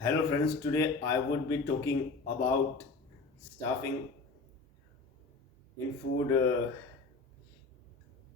Hello friends, today I would be talking about staffing in food,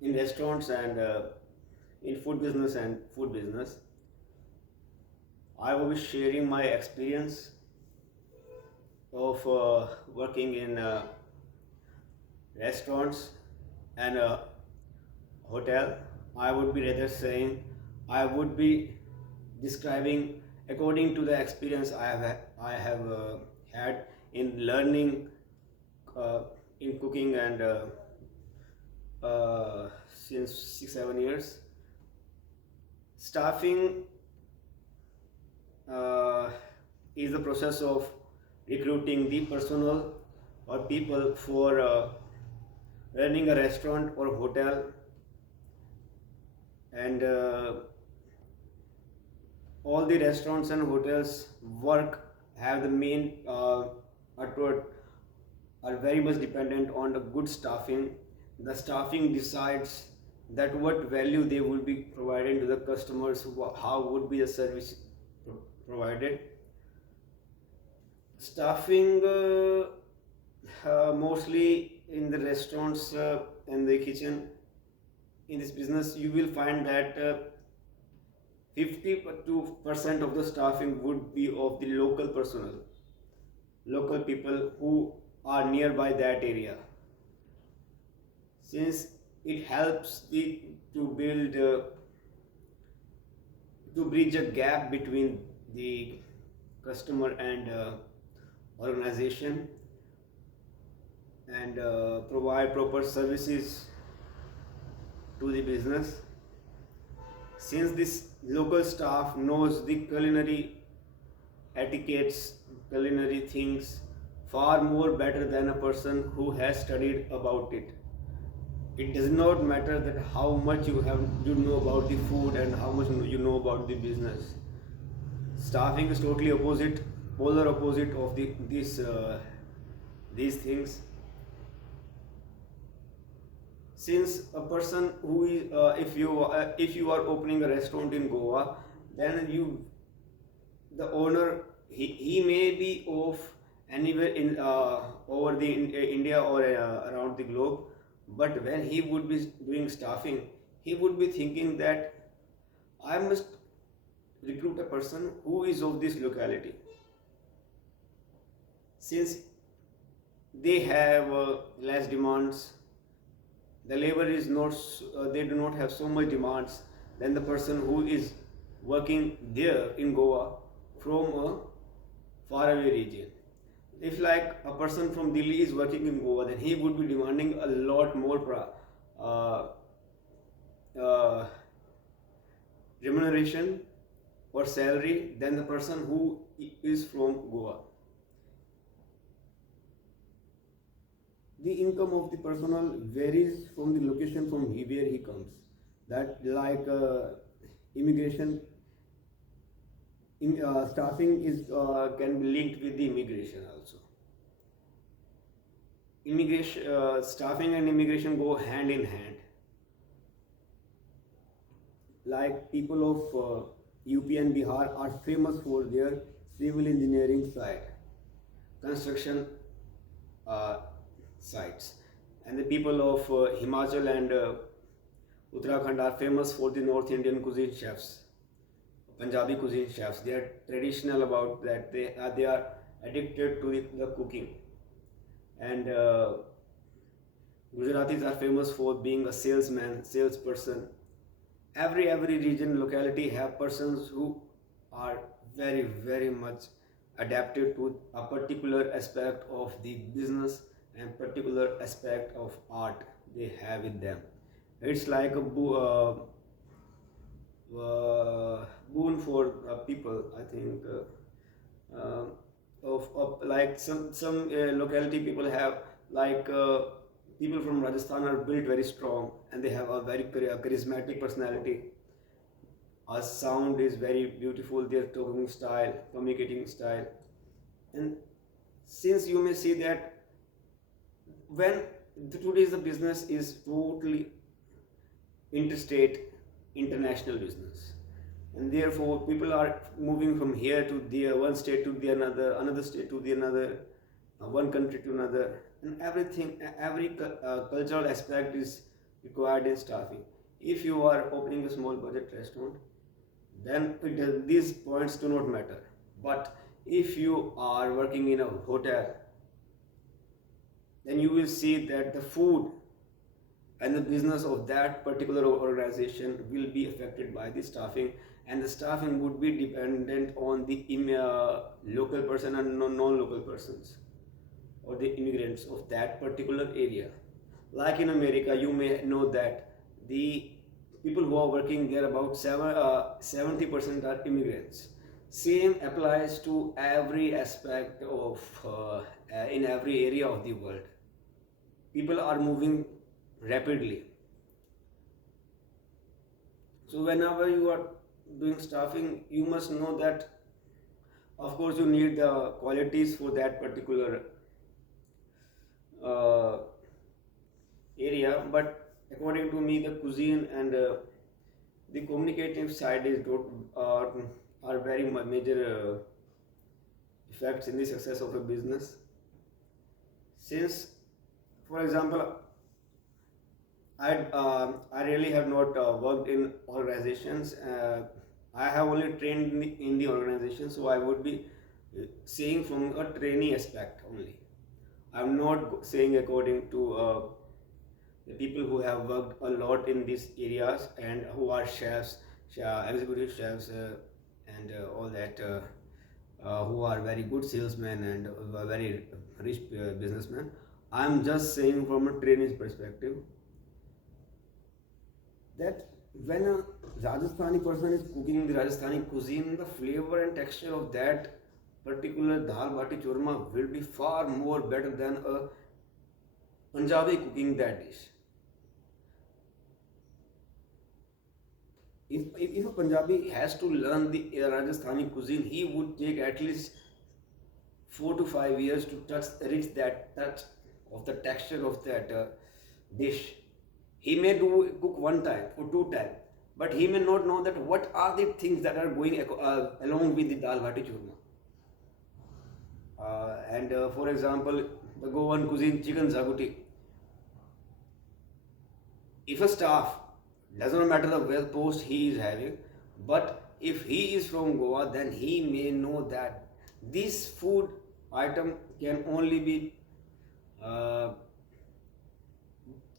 in restaurants and in food business and food business. I will be sharing my experience of working in restaurants and hotel. I would be rather saying I would be describing according to the experience I have had in learning uh, in cooking and since 6 7 years. Staffing uh, is the process of recruiting the personnel or people for running a restaurant or hotel, and all the restaurants and hotels work have the main are are very much dependent on the good staffing. The staffing decides that what value they will be providing to the customers, how would be the service provided. Staffing mostly in the restaurants and the kitchen. In this business you will find that 50% of the staffing would be of the local personnel, local people who are nearby that area, since it helps to build to bridge a gap between the customer and organization, and provide proper services to the business. Since this local staff knows the culinary etiquettes, culinary things far more better than a person who has studied about it. It does not matter that how much you know about the food and how much you know about the business. Staffing is totally opposite, polar opposite of these things. Since a person who is if you are opening a restaurant in Goa, then you the owner, he may be of anywhere in over the India or around the globe, but when he would be doing staffing, he would be thinking that I must recruit a person who is of this locality, since they have less demands. The labor is not they do not have so much demands than the person who is working there in Goa from a faraway region. If like a person from Delhi is working in Goa, then he would be demanding a lot more uh, uh, remuneration or salary than the person who is from Goa. The income of the personnel varies from the location from where he comes. That like immigration, in staffing is can be linked with the immigration also. Immigration, staffing and immigration go hand in hand. Like people of UP and Bihar are famous for their civil engineering side, construction uh, sites, and the people of Himachal and Uttarakhand are famous for the North Indian cuisine chefs, Punjabi cuisine chefs. They are traditional about that. They are addicted to the cooking, and Gujaratis are famous for being a salesman, salesperson. Every region locality have persons who are very much adapted to a particular aspect of the business and particular aspect of art they have in them. It's like a boon for people, I think. Of like some locality people have like people from Rajasthan are built very strong and they have a very charismatic personality. Our sound is very beautiful, their talking style, communicating style. And since you may see that when today's the business is totally interstate, international business, and therefore people are moving from here to there, one state to the another state to the another, one country to another, and everything, every cultural aspect is required in staffing. If you are opening a small budget restaurant, then these points do not matter. But if you are working in a hotel, then you will see that the food and the business of that particular organization will be affected by the staffing, and the staffing would be dependent on the local person and non-local persons or the immigrants of that particular area. Like in America, you may know that the people who are working there, about 70% are immigrants. Same applies to every aspect of in every area of the world. People are moving rapidly. So whenever you are doing staffing, you must know that of course you need the qualities for that particular area, but according to me, the cuisine and the communicative side is are very major effects in the success of a business. Since, for example, I really have not worked in organizations. I have only trained in the organization, so I would be saying from a trainee aspect only. I'm not saying according to the people who have worked a lot in these areas and who are chefs, executive chefs, and all that, who are very good salesmen and very rich businessmen. I'm just saying from a trainee's perspective that when a Rajasthani person is cooking the Rajasthani cuisine, the flavor and texture of that particular dal bati churma will be far more better than a Punjabi cooking that dish. If a Punjabi has to learn the Rajasthani cuisine, he would take at least 4 to 5 years to reach that touch of the texture of that dish. He may cook one time or two times, but he may not know that what are the things that are going along with the dal bati churma. And for example, the Goan cuisine, chicken zaguti. If a staff, doesn't matter the well post he is having, but if he is from Goa, then he may know that this food item can only be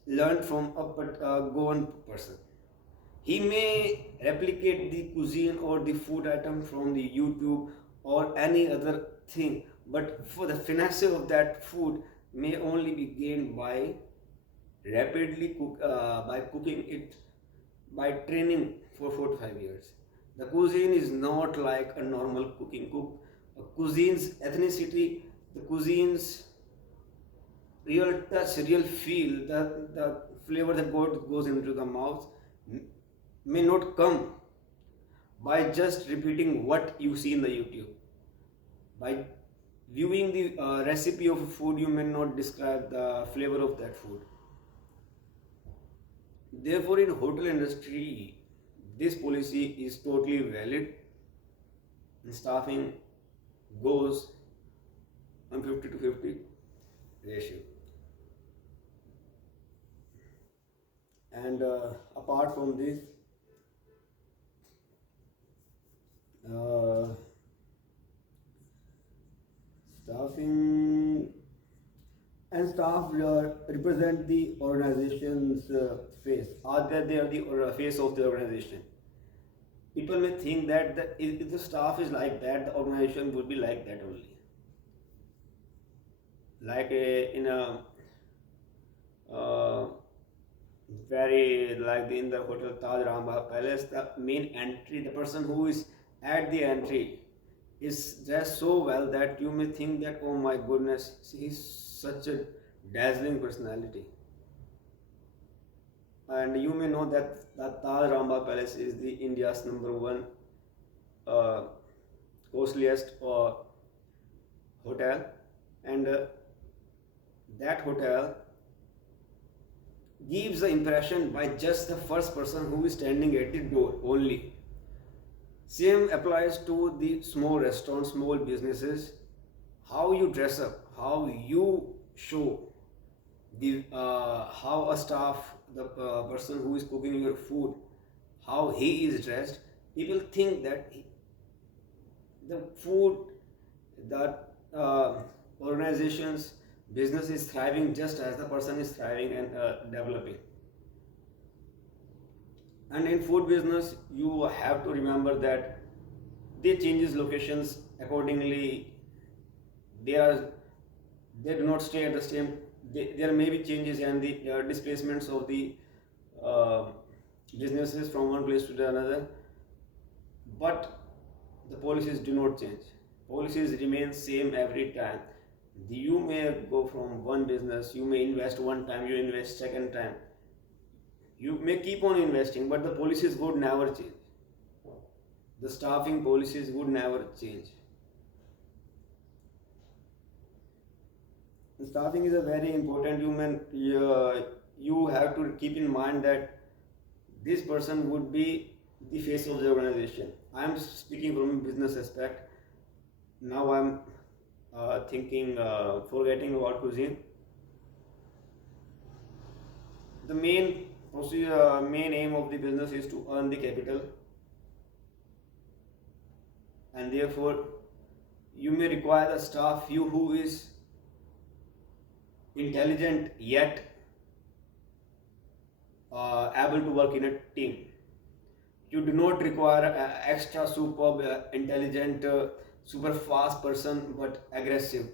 learned from a Goan person. He may replicate the cuisine or the food item from the YouTube or any other thing, but for the finesse of that food may only be gained by by cooking it, by training for 4 to 5 years. The cuisine is not like a normal cooking cook. A cuisine's ethnicity, the cuisine's real touch, real feel, the flavor that goes into the mouth may not come by just repeating what you see in the YouTube. By viewing the recipe of a food, you may not describe the flavor of that food. Therefore, in hotel industry, this policy is totally valid. And staffing goes on 50-50 ratio. And apart from this, staffing and staff represent the organization's face. They are the face of the organization. People may think that if the staff is like that, the organization would be like that only. Like in a in the hotel Taj Rambagh Palace, the main entry, the person who is at the entry is dressed so well that you may think that, oh my goodness, he's such a dazzling personality. And you may know that the Taj Rambagh Palace is the India's #1 costliest hotel, and that hotel gives the impression by just the first person who is standing at the door only. Same applies to the small restaurants, small businesses. How you dress up, how you show the how a staff, the person who is cooking your food, how he is dressed, people think that the food, that organizations, business is thriving just as the person is thriving and developing. And in food business, you have to remember that they changes locations accordingly. They are they do not stay at the same. There may be changes and the displacements of the uh, businesses from one place to the another, but the policies do not change. Policies remain same every time. You may go from one business, you may invest one time, you invest second time, you may keep on investing, but the policies would never change. The staffing policies would never change. The staffing is a very important human. You have to keep in mind that this person would be the face of the organization. I am speaking from a business aspect. Now I'm thinking, forgetting about cuisine. The main aim of the business is to earn the capital, and therefore you may require a staff you who is intelligent yet able to work in a team. You do not require an extra superb, intelligent, super fast person but aggressive.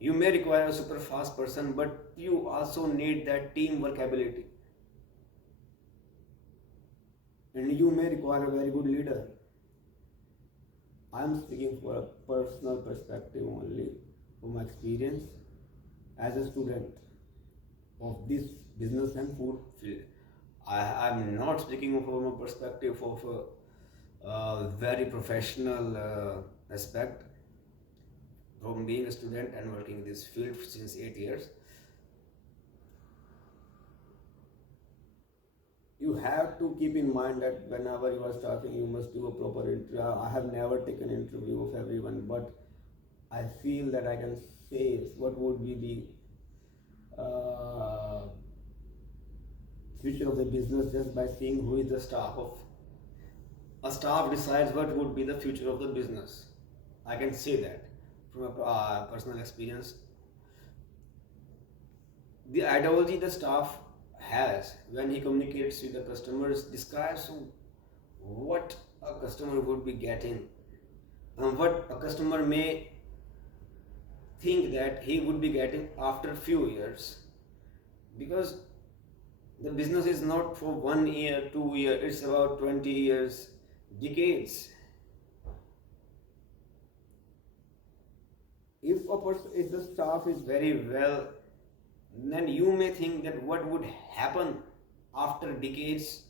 You may require a super fast person, but you also need that teamwork ability. And you may require a very good leader. I am speaking for a personal perspective only, from my experience as a student of this business and food field. I am not speaking from a perspective of a very professional aspect, from being a student and working in this field since 8 years. You have to keep in mind that whenever you are starting, you must do a proper interview. I have never taken an interview of everyone, but I feel that I can say what would be the future of the business just by seeing who is the staff of. A staff decides what would be the future of the business. I can say that from a personal experience. The ideology the staff has when he communicates with the customers describes what a customer would be getting, and what a customer may think that he would be getting after few years, because the business is not for 1 year, 2 year, it's about 20 years, decades. If the staff is very well, then you may think that what would happen after decades,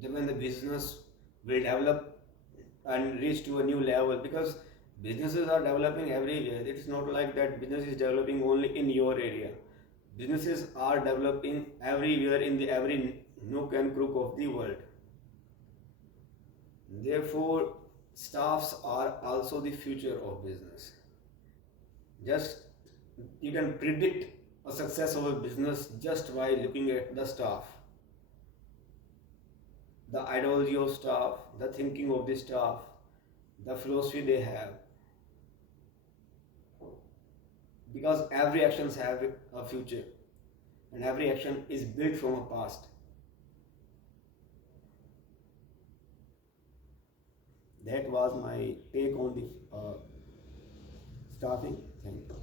when the business will develop and reach to a new level, because businesses are developing everywhere. It's not like that business is developing only in your area. Businesses are developing everywhere in the every nook and crook of the world. Therefore, staffs are also the future of business. Just you can predict a success of a business just by looking at the staff, the ideology of staff, the thinking of the staff, the philosophy they have. Because every actions have a future, and every action is built from a past. That was my take on the staffing. Thank you.